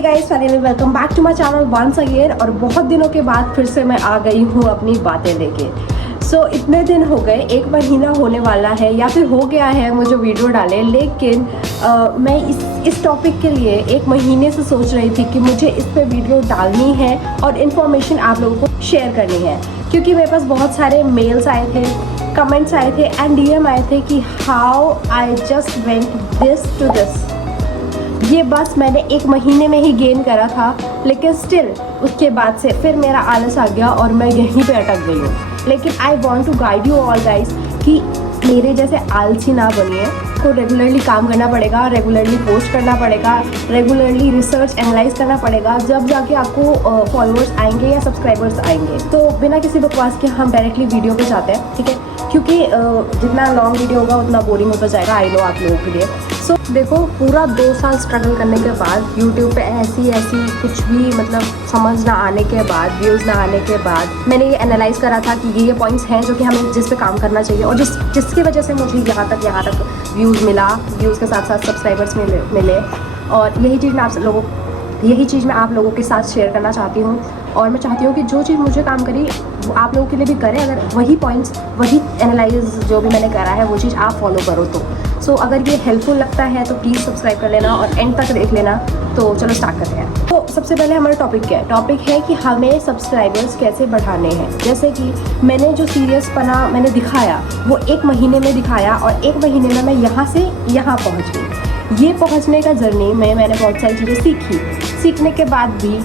Hey guys, finally welcome back to my channel once again. और बहुत दिनों के बाद फिर से मैं आ गई हूँ अपनी बातें लेके। इतने दिन हो गए, 1 महीना होने वाला है या फिर हो गया है मुझे वीडियो डाले, लेकिन मैं इस टॉपिक के लिए 1 महीने से सोच रही थी कि मुझे इस पे वीडियो डालनी है और इन्फॉर्मेशन आप लोगों को शेयर करनी है, क्योंकि मेरे पास बहुत सारे मेल्स आए थे, कमेंट्स आए थे एंड DM आए थे कि how I just went this to this. ये बस मैंने 1 महीने में ही गेन करा था, लेकिन स्टिल उसके बाद से फिर मेरा आलस आ गया और मैं यहीं पे अटक गई हूँ। लेकिन I want to guide you all guys कि मेरे जैसे आलसी ना बनिए, को रेगुलरली काम करना पड़ेगा, रेगुलरली पोस्ट करना पड़ेगा, रेगुलरली रिसर्च एनालाइज करना पड़ेगा, जब जाके आपको फॉलोअर्स आएंगे या सब्सक्राइबर्स आएंगे। तो बिना किसी बकवास के हम डायरेक्टली वीडियो पे जाते हैं, ठीक है, क्योंकि जितना लॉन्ग वीडियो होगा उतना बोरिंग होता जाएगा, आई नो आप लोगों के लिए। देखो, पूरा 2 साल स्ट्रगल करने के बाद यूट्यूब पे ऐसी कुछ भी मतलब समझ ना आने के बाद, व्यूज़ ना आने के बाद, मैंने ये एनालाइज करा था कि ये पॉइंट्स हैं जो कि हमें जिस पे काम करना चाहिए और जिसकी वजह से मुझे यहाँ तक व्यूज़ मिला, व्यूज़ के साथ साथ सब्सक्राइबर्स मिले। और यही चीज़ मैं आप लोगों के साथ शेयर करना चाहती हूँ। और मैं चाहती हूँ कि जो चीज़ मुझे काम करी वो आप लोगों के लिए भी करें। अगर वही पॉइंट्स, वही एनालाइज जो भी मैंने करा है वो चीज़ आप फॉलो करो तो अगर ये हेल्पफुल लगता है तो प्लीज़ सब्सक्राइब कर लेना और एंड तक देख लेना। तो चलो स्टार्ट करते हैं। तो सबसे पहले हमारा टॉपिक क्या है? टॉपिक है कि हमें सब्सक्राइबर्स कैसे बढ़ाने हैं। जैसे कि मैंने जो सीरियसपना मैंने दिखाया वो 1 महीने में दिखाया और 1 महीने में मैं यहाँ से यहाँ पहुँच गई। ये पहुँचने का जर्नी में मैंने बहुत सारी चीज़ें सीखने के बाद भी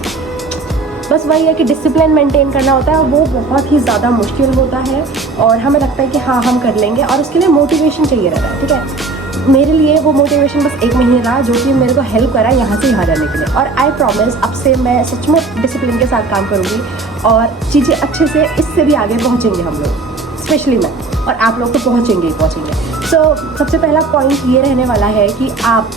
बस वही है कि डिसिप्लिन मेंटेन करना होता है, वो बहुत ही ज़्यादा मुश्किल होता है। और हमें लगता है कि हाँ हम कर लेंगे, और उसके लिए मोटिवेशन चाहिए रहता है, ठीक है। मेरे लिए वो मोटिवेशन बस 1 महीने रहा, जो कि मेरे को हेल्प करा यहाँ से यहाँ जाने के लिए। और आई प्रॉमिस अब से मैं सच में डिसिप्लिन के साथ काम करूँगी और चीज़ें अच्छे से इससे भी आगे पहुँचेंगे हम लोग, स्पेशली मैं, और आप लोग तो पहुँचेंगे ही पहुँचेंगे। सबसे पहला पॉइंट ये रहने वाला है कि आप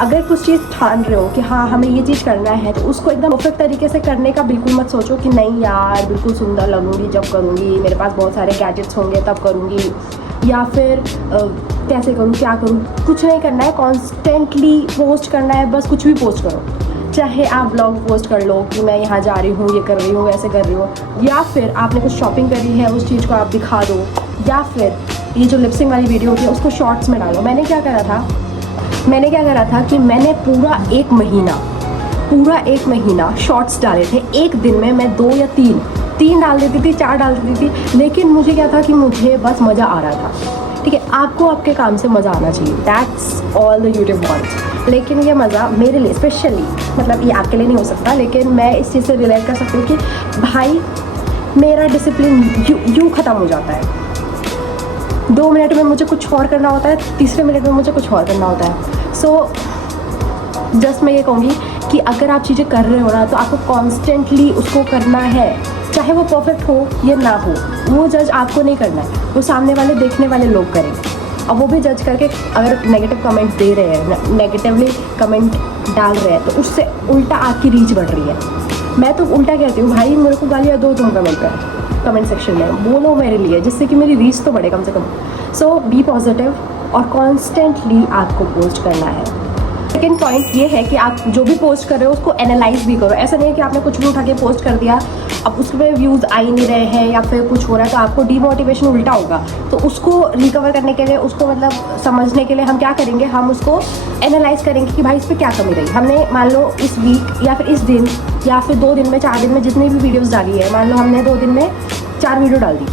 अगर कुछ चीज़ ठान रहे हो कि हाँ हमें ये चीज़ करना है, तो उसको एकदम परफेक्ट तरीके से करने का बिल्कुल मत सोचो कि नहीं यार बिल्कुल सुंदर लगूंगी जब करूँगी, मेरे पास बहुत सारे गैजेट्स होंगे तब करूँगी, या फिर कैसे करूँ, क्या करूँ। कुछ नहीं करना है, कॉन्स्टेंटली पोस्ट करना है, बस कुछ भी पोस्ट करो। चाहे आप ब्लॉग पोस्ट कर लो कि मैं यहाँ जा रही हूँ, ये कर रही हूँ, ऐसे कर रही हूँ, या फिर आपने कुछ शॉपिंग करी है उस चीज़ को आप दिखा दो, या फिर ये जो लिपसिंग वाली वीडियो होती है उसको शॉर्ट्स में डालो। मैंने क्या करा था कि मैंने पूरा 1 महीना शॉर्ट्स डाले थे। एक दिन में मैं 2 या 3 डाल देती थी, 4 डाल देती थी, लेकिन मुझे क्या था कि मुझे बस मज़ा आ रहा था, ठीक है। आपको आपके काम से मज़ा आना चाहिए, that's all the YouTube wants. लेकिन ये मज़ा मेरे लिए स्पेशली, मतलब ये आपके लिए नहीं हो सकता, लेकिन मैं इस चीज़ से रिलेट कर सकती हूँ कि भाई मेरा डिसिप्लिन यूँ ख़त्म हो जाता है। 2 मिनट में मुझे कुछ और करना होता है, तीसरे मिनट में मुझे कुछ और करना होता है। जस्ट मैं ये कहूँगी कि अगर आप चीज़ें कर रहे हो ना, तो आपको कॉन्स्टेंटली उसको करना है, चाहे वो परफेक्ट हो या ना हो। वो जज आपको नहीं करना है, वो सामने वाले देखने वाले लोग करेंगे। और वो भी जज करके अगर नेगेटिव कमेंट दे रहे हैं, नेगेटिवली कमेंट डाल रहे हैं, तो उससे उल्टा आपकी रीच बढ़ रही है। मैं तो उल्टा कहती हूँ, भाई मेरे को गालियाँ दो तुम कमेंट सेक्शन में, बोलो मेरे लिए, जिससे कि मेरी रीच तो बढ़े कम से कम। बी पॉजिटिव और कॉन्स्टेंटली आपको पोस्ट करना है। सेकेंड पॉइंट ये है कि आप जो भी पोस्ट कर रहे हो उसको एनालाइज भी करो। ऐसा नहीं है कि आपने कुछ भी उठा के पोस्ट कर दिया, अब उस पर व्यूज़ आ ही नहीं रहे हैं या फिर कुछ हो रहा है, तो आपको डीमोटिवेशन उल्टा होगा। तो उसको रिकवर करने के लिए, उसको मतलब समझने के लिए हम क्या करेंगे, हम उसको एनालाइज करेंगे कि भाई इस पर क्या कमी रही। हमने मान लो इस वीक या फिर इस दिन या फिर 2 दिन में, 4 दिन में जितनी भी वीडियोज़ डाली है, मान लो हमने 2 दिन में 4 वीडियो डाल दी,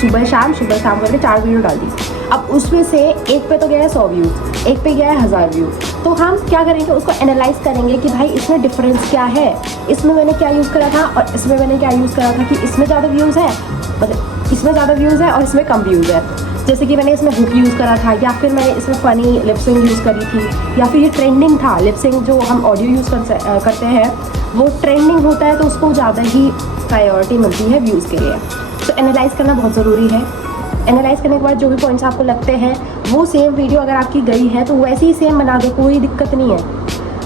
सुबह शाम करके 4 वीडियो डाल दी। अब उसमें से एक पे तो गया है 100 व्यूज़, एक पे गया है 1000 व्यू। तो हम क्या करेंगे, उसको एनालाइज करेंगे कि भाई इसमें डिफरेंस क्या है, इसमें मैंने क्या यूज़ करा था और इसमें मैंने क्या यूज़ करा था, कि इसमें ज़्यादा व्यूज़ है, मतलब इसमें ज़्यादा व्यूज़ है और इसमें कम व्यूज़ है। जैसे कि मैंने इसमें हुक यूज़ करा था, या फिर मैंने इसमें फ़नी लिपसिंग यूज़ करी थी, या फिर ये ट्रेंडिंग था। लिपसिंग जो हम ऑडियो यूज़ करते हैं वो ट्रेंडिंग होता है, तो उसको ज़्यादा ही प्रायोरिटी मिलती है व्यूज़ के लिए। तो एनालाइज़ करना बहुत ज़रूरी है। एनालाइज़ करने के बाद जो भी पॉइंट्स आपको लगते हैं, वो सेम वीडियो अगर आपकी गई है तो वैसे ही सेम बना दो, कोई दिक्कत नहीं है।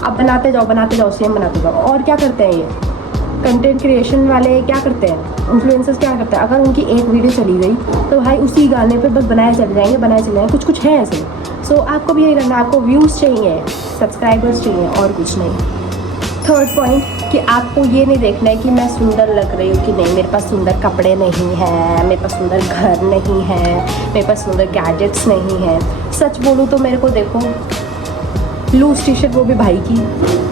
आप बनाते जाओ, सेम बनाते जाओ। और क्या करते हैं ये कंटेंट क्रिएशन वाले, क्या करते हैं इन्फ्लुएंसर्स, क्या करते हैं, अगर उनकी एक वीडियो चली गई तो भाई उसी गाने पे बस बनाए चले जाएंगे। कुछ है ऐसे। सो आपको भी यही करना है, आपको व्यूज़ चाहिए, सब्सक्राइबर्स चाहिए और कुछ नहीं। थर्ड पॉइंट कि आपको ये नहीं देखना है कि मैं सुंदर लग रही हूँ कि नहीं, मेरे पास सुंदर कपड़े नहीं हैं, मेरे पास सुंदर घर नहीं है, मेरे पास सुंदर गैजेट्स नहीं हैं। सच बोलूँ तो मेरे को देखो, लूज टी शर्ट वो भी भाई की,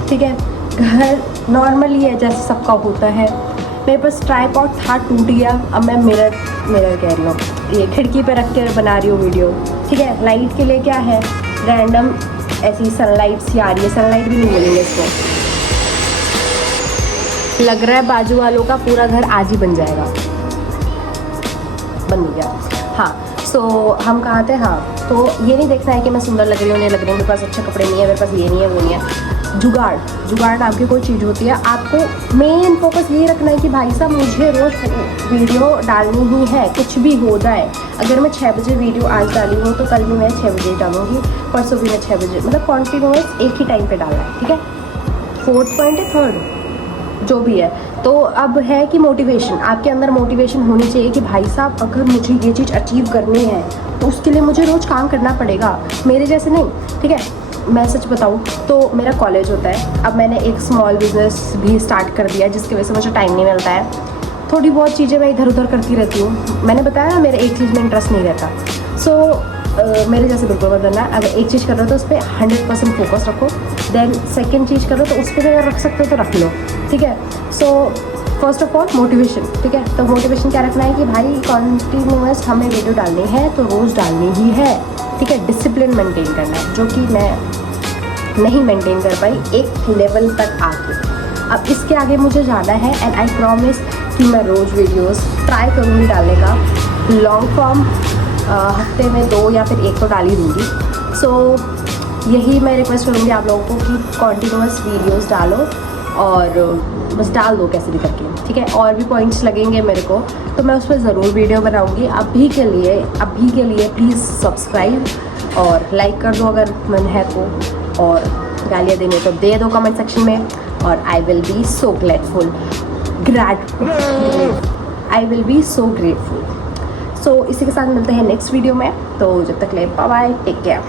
ठीक है, घर नॉर्मली है जैसे सबका होता है। मेरे पास ट्राइपॉड था, टूट गया, अब मैं मिरर कह रही हूँ, ये खिड़की पे रख के बना रही हूँ वीडियो, ठीक है। लाइट के लिए क्या है, रैंडम ऐसी सनलाइट सी आ रही है, सनलाइट भी नहीं बोलेंगे इसको। लग रहा है बाजू वालों का पूरा घर आज ही बन जाएगा, बन गया। हाँ, सो हम कहाँ थे, हाँ, तो ये नहीं देखना है कि मैं सुंदर लग रही हूँ नहीं लग रही हूँ, मेरे पास अच्छे कपड़े नहीं है, मेरे पास ये नहीं है वो नहीं है। जुगाड़ नाम की कोई चीज़ होती है। आपको मेन फोकस ये रखना है कि भाई साहब मुझे रोज़ वीडियो डालनी ही है, कुछ भी हो जाए। अगर मैं 6 बजे वीडियो आज डाली हूँ तो कल भी मैं 6 बजे डालूँगी, परसों भी मैं 6 बजे, मतलब कॉन्टिन्यूअस एक ही टाइम पे डालना है, ठीक है। फोर्थ पॉइंट है, थर्ड जो भी है। तो अब है कि मोटिवेशन, आपके अंदर मोटिवेशन होनी चाहिए कि भाई साहब अगर मुझे ये चीज़ अचीव करनी है तो उसके लिए मुझे रोज़ काम करना पड़ेगा, मेरे जैसे नहीं, ठीक है। मैं सच बताऊँ तो मेरा कॉलेज होता है, अब मैंने एक स्मॉल बिजनेस भी स्टार्ट कर दिया जिसकी वजह से मुझे टाइम नहीं मिलता है। थोड़ी बहुत चीज़ें मैं इधर उधर करती रहती हूँ। मैंने बताया ना, मेरे एक चीज़ में इंटरेस्ट नहीं रहता। सो मेरे जैसे बिल्कुल मत बनना। अगर एक चीज़ कर रहे हो तो उस पर 100% फोकस रखो। देन सेकेंड चीज़ करो तो उस पर अगर रख सकते हो तो रख लो, ठीक है। So first of all motivation, ठीक है। तो मोटिवेशन क्या रखना है कि भाई कॉन्टीन्यूअस हमें वीडियो डालनी है तो रोज़ डालनी ही है, ठीक है। डिसिप्लिन मेंटेन करना है, जो कि मैं नहीं मेंटेन कर पाई एक लेवल तक आके। अब इसके आगे मुझे जाना है एंड आई प्रॉमिस कि मैं रोज़ वीडियोस ट्राई करूँगी डालने का। लॉन्ग फॉर्म हफ्ते में 2 या फिर 1 तो डाल ही दूँगी। सो यही मैं रिक्वेस्ट करूँगी आप लोगों को कि कॉन्टीन्यूअस वीडियोस डालो और बस डाल दो कैसे भी करके, ठीक है। और भी पॉइंट्स लगेंगे मेरे को तो मैं उस पर ज़रूर वीडियो बनाऊँगी। अभी के लिए प्लीज़ सब्सक्राइब और लाइक कर दो अगर मन है तो, और गालियाँ देने तो दे दो कमेंट सेक्शन में, और I will be so grateful. So इसी के साथ मिलते हैं नेक्स्ट वीडियो में। तो जब तक ले बाय बाय, टेक केयर।